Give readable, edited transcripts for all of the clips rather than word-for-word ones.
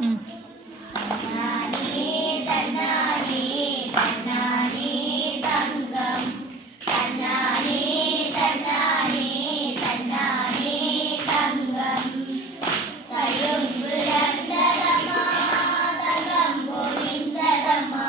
ம். தன்னானே தன்னானே தன்னானே தங்கம் தன்னானே தன்னானே தன்னானே தங்கம் கையும் பிறந்ததம்மா தங்கம் பொழிந்ததம்மா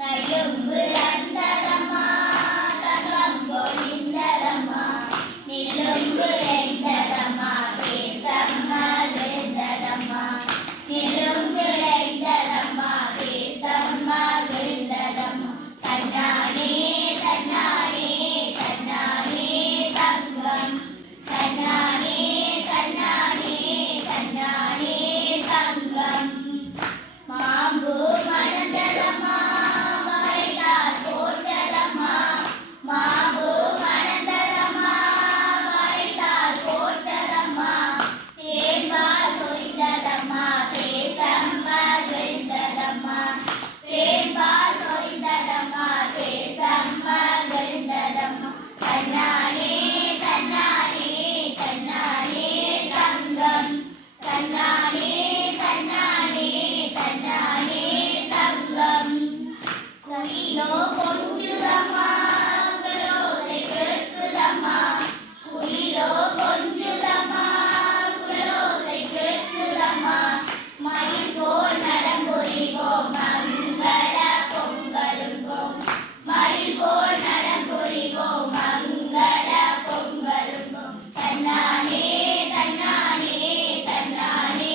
கையும் பிறந்ததம்மா தங்கம் பொழிந்ததம்மா நிலும் விளைந்ததம்மா கேசம்மா விழுந்ததம்மா நிலும் விளைந்ததம்மா கேசம்மா விழுந்ததம்மா தன்னானே தன்னானே தன்னானே தங்கம் தன்னானே தன்னானே தன்னானே தங்கம் மாம்பூ மணந்ததம்மா மறைதார் போட்டதம்மா மாம்பூ மணந்ததம்மா மறைதார் போட்டதம்மா தேன்பால் சொரிந்ததம்மா கேசம்மா விழுந்ததம்மா தேன்பால் சொரிந்ததம்மா கேசம்மா விழுந்ததம்மா தன்னானே தன்னானே தன்னானே தங்கம் தன்னானே தன்னானே தன்னானே தங்கம் குயிலோ கொஞ்சுதம்மா குழலோசை கேட்குதம்மா குயிலோ கொஞ்சுதம்மா குழலோசை கேட்குதம்மா மயில் போல் நடம்புரிவோம் மங்கள பொங்கலும்போம் மயில் போல் நடம்புரிவோம் மங்கள பொங்கலும்போம் தன்னானே தன்னானே தன்னானே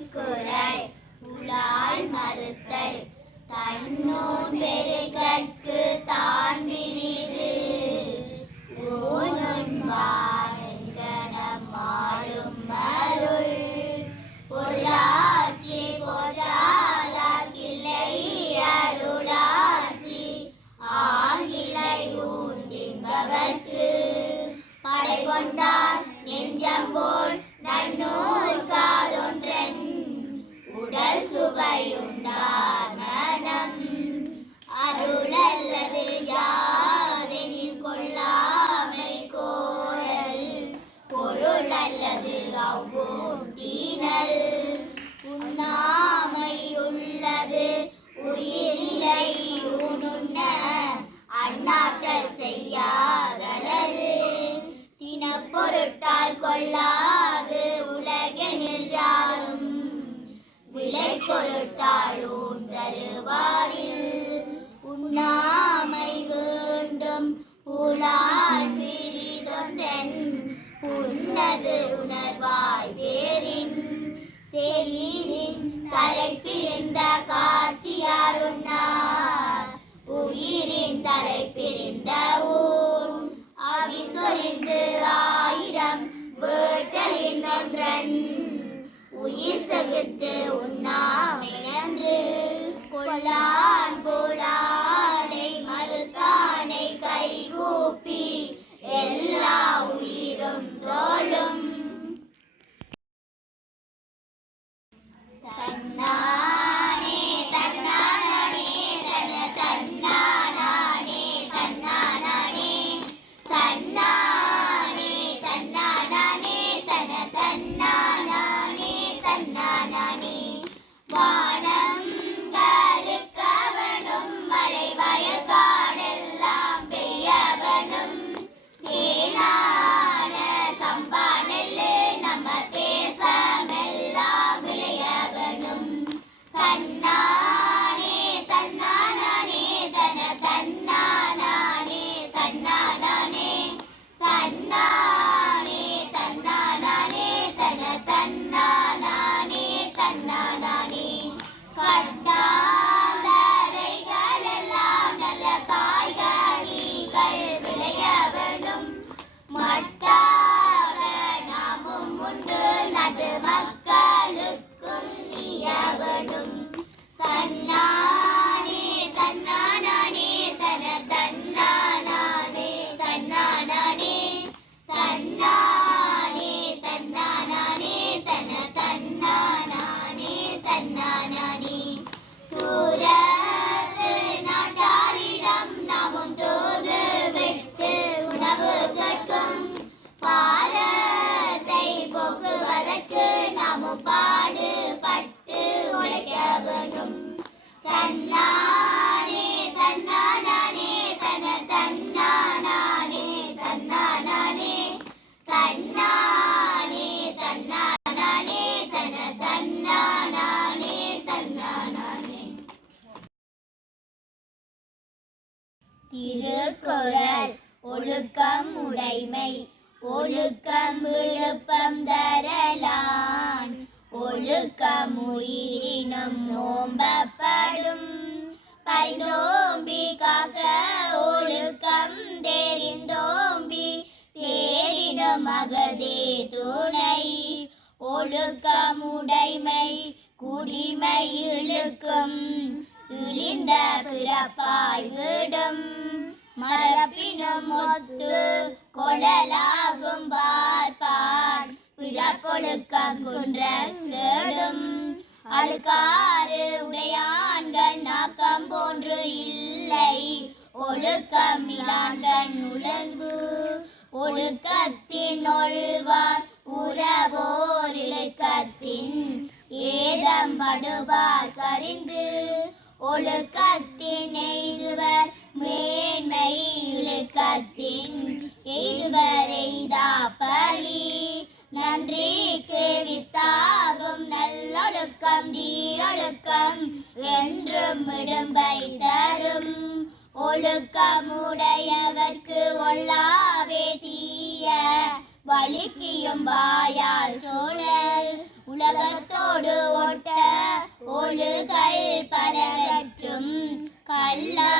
திருக்குறள் உலால் மறுத்தல் தன்னூன் பெருகற்கு தான் விரிது ஊனுண்பான் மாடும் அருள் பொருளாட்சி போதாதார்க்கில்லை அருளாட்சி ஆங்கிலை ஊன்றின்பவர்க்கு படை கொண்டார் நெஞ்சம் போல் நன்னூல் காதொன்றன் உடல் சுவையுண்டார் மனம் அருளல்லது யாதெனில் கொள்ளாமை கோரல் பொருள் அல்லது அவ்வூட்டினல் உண்ணாமை உள்ளது உயிரிலை ஊனுண்ண அண்ணாக்கல் செய்யாதலது தினப்பொருட்டால் கொள்ளாது உலகெனில் யாரும் விலை பொருட்டால் ஊந்தருவாரில் உண்ணாமை வேண்டும் புலால் பிரிதொன்றன் உன்னது உணர்வாய் வேறின் செல்லின் தலைப்பிரிந்த காட்சியாருன்னார் உயிரின் தலைப்பிரிந்த ஊன் அவி சொரிந்து ஆயிரம் வேட்டலின் ஒன்றன் உயிர் சகுத்து உண்ணாமை என்று கொள்ளான் போலாலை மறுத்தானை கைகூப்பி எல்லா உயிரும் தோளும் தன்னானே தன்னானே தன தன்னானே தன்னானே தன்னானே தன்னானே தன தன்னானே தன்னானே வானம் கருக்கவனும் மலை வயற்காடெல்லாம் பெய்யவனும் தேனான சம்பா நெல்லு நம்ம தேசமெல்லாம் விளையவனும் தன்னானே தன்னானே தன தன்னானே தன்னானே தன்னானே தன்னானே தன தன்னானே தன்னானே கட்டாந்தரைகள் எல்லாம் நல்ல காய்கறிகள் விளையவனும் மட்டாக நாமும் உண்டு நடு மக்களுக்கும் நீயவனும் தன்னானே தன்னானே தன தன்னானே தன்னானே தன்னானே தன்னானே தன தன்னானே தன்னானே தூரத்து நாட்டாரிடம் நாமும் தூது விட்டு உணவு கேட்கும் பாரத்தை போக்குவதற்கு நாமும் பாடுபட்டு உழைக்கவனும் தன்னானே தன்னானே தன தன்னானே தன்னானே தன்னானே தன்னானே தன தன்னானே தன்னானே திருக்குறள் ஒழுக்கம் உடைமை ஒழுக்கம் விழுப்பம் தரலான் ஒழுக்கம் உயிரினும் நோம்பப்படும் பைந்தோம்பி காக்க ஒழுக்கம் தெரிந்தோம்பி தேரினும் அகதே துணை ஒழுக்கம் உடைமை குடிமை இழுக்கும் இழிந்த பிறப்பாய் விடும் மரப்பினும் ஒத்து கொழலாகும் பார்ப்பான் பிறப்பொழுக்கம் குன்ற கேடும் அழுக்காறு உடையான்கள் நாக்கம் போன்று இல்லை ஒழுக்கம் இலான்கள் உலகு ஒழுக்கத்தின் ஒழ்வார் உறவோர் இழுக்கத்தின் ஏதம்படுவார் கரிந்து ஒழுக்கத்தின் எய்துவர் மேன்மை இழுக்கத்தின் எய்துவர் எய்தா பழி நன்றிக்கு வித்தாகும் நல்லொழுக்கம் தீயொழுக்கம் என்றும் இடும்பை தரும் ஒழுக்கமுடையவர்க்கு ஒல்லாவே தீய வழுக்கியும் வாயால் சூழல் உலகத்தோடு ஒட்ட ஒழுகல் பலவற்றும் கல்லா